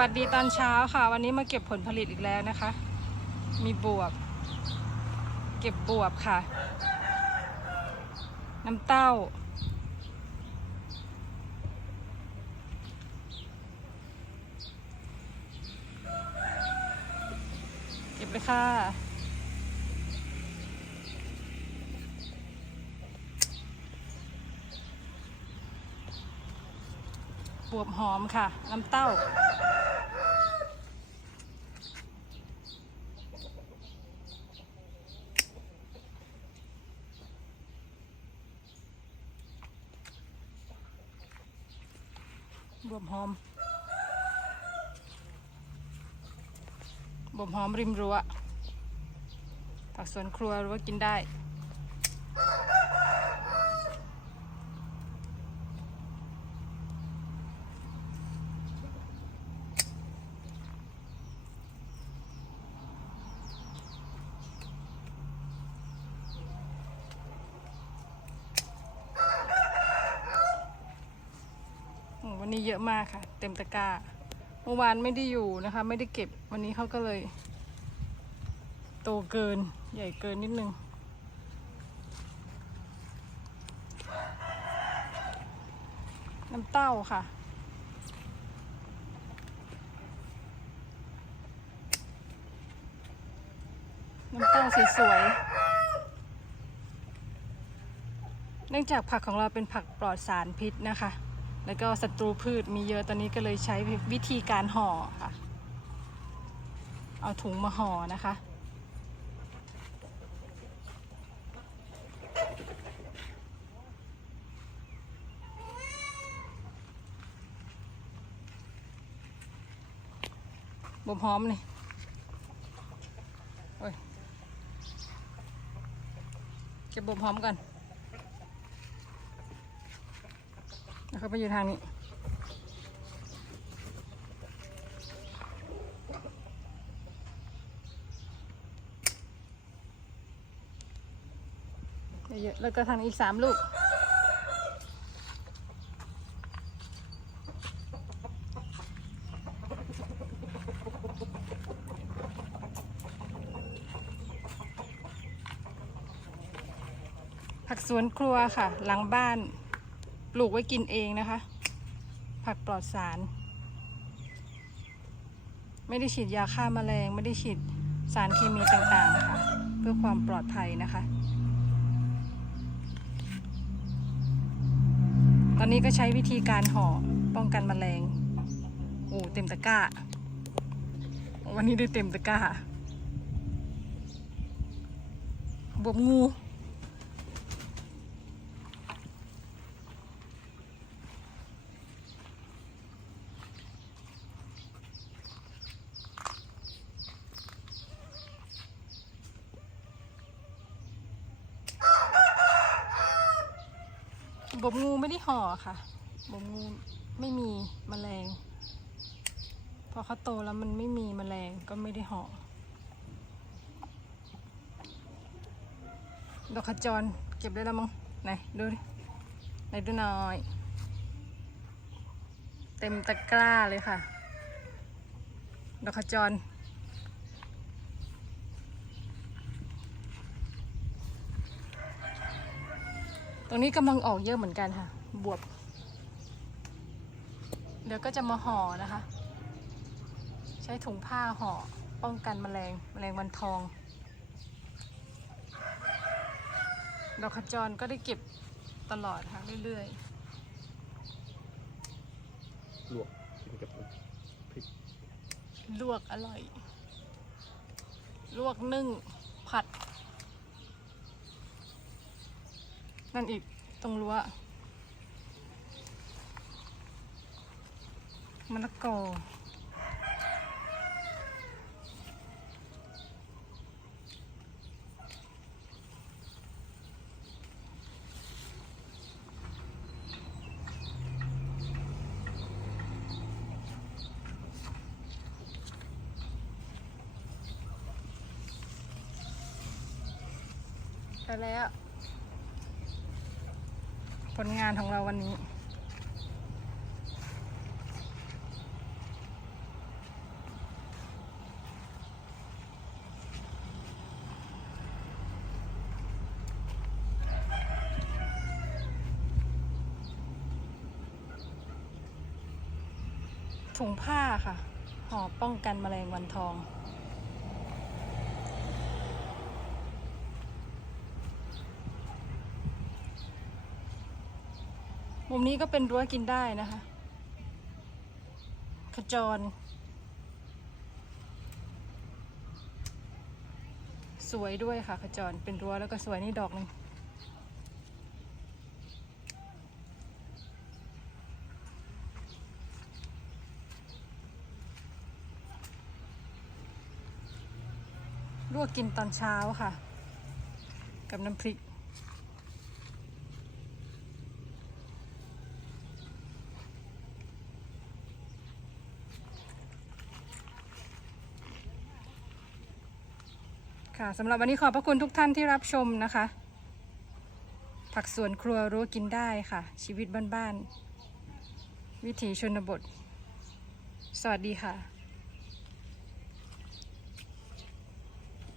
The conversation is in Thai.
วัสดีตอนเช้าค่ะ วันนี้มาเก็บผลผลิตอีกแล้วนะคะ มีบวบ เก็บบวบค่ะ น้ำเต้า เก็บเลยค่ะบวบหอมค่ะ น้ำเต้า บวมหอมบวมหอมริมรั้วผักสวนครัวรั้วกินได้ โอ้ วันนี้เยอะมากค่ะ เต็มตะกร้าเมื่อวานไม่ได้อยู่นะคะ ไม่ได้เก็บวันนี้เขาก็เลย โตเกินใหญ่เกินนิดนึงน้ำเต้าค่ะ น้ำเต้าสวยๆ เนื่องจากผักของเราเป็นผักปลอดสารพิษนะคะ แล้วก็ศัตรูพืชมีเยอะตอนนี้ก็เลยใช้วิธีการห่อค่ะ เอาถุงมาห่อนะคะบมหอมนี่โอ้ยเก็บบมหอมกัน แล้วเขาไปอยู่ทางนี้ เยอะๆแล้วก็ทางนี้อีกสามลูกผักสวนครัวค่ะ หลังบ้าน ปลูกไว้กินเองนะคะ ผักปลอดสาร ไม่ได้ฉีดยาฆ่าแมลง ไม่ได้ฉีดสารเคมีต่างๆค่ะเพื่อความปลอดภัยนะคะ ตอนนี้ก็ใช้วิธีการห่อป้องกันแมลงโอ้เต็มตะกร้า วันนี้ได้เต็มตะกร้าบวบงู บวบงูไม่ได้ห่อค่ะบวบงูไม่มีแมลง พอเขาโตแล้วมันไม่มีแมลงก็ไม่ได้ห่อดอกขจรเก็บได้แล้วมั้งไหนดูดิไหนดูหน่อย เต็มตะกร้าเลยค่ะ ดอกขจร รงนี้กำลังออกเยอะเหมือนกันค่ะ บวบ เดี๋ยวก็จะมาห่อนะคะ ใช้ถุงผ้าห่อป้องกันแมลงแมลงวันทอง ดอกขจรก็ได้เก็บตลอดค่ะเรื่อยลวกกินกับน้ำพริกๆลวกอร่อย ลวกนึ่งผัด นั่นอีกตรงรั้วมะละกอไปแล้ว ผลงานของเราวันนี้ ถุงผ้าค่ะห่อป้องกันแมลงวันทอง มุมนี้ก็เป็นรั้วกินได้นะคะ ขจร สวยด้วยค่ะ ขจรเป็นรั้วแล้วก็สวยนี่ดอกหนึ่งลวกกินตอนเช้าค่ะ กับน้ำพริก ค่ะสำหรับวันนี้ขอบพระคุณทุกท่านที่รับชมนะคะ ผักสวนครัวรู้กินได้ค่ะ ชีวิตบ้านๆวิถีชนบท สวัสดีค่ะ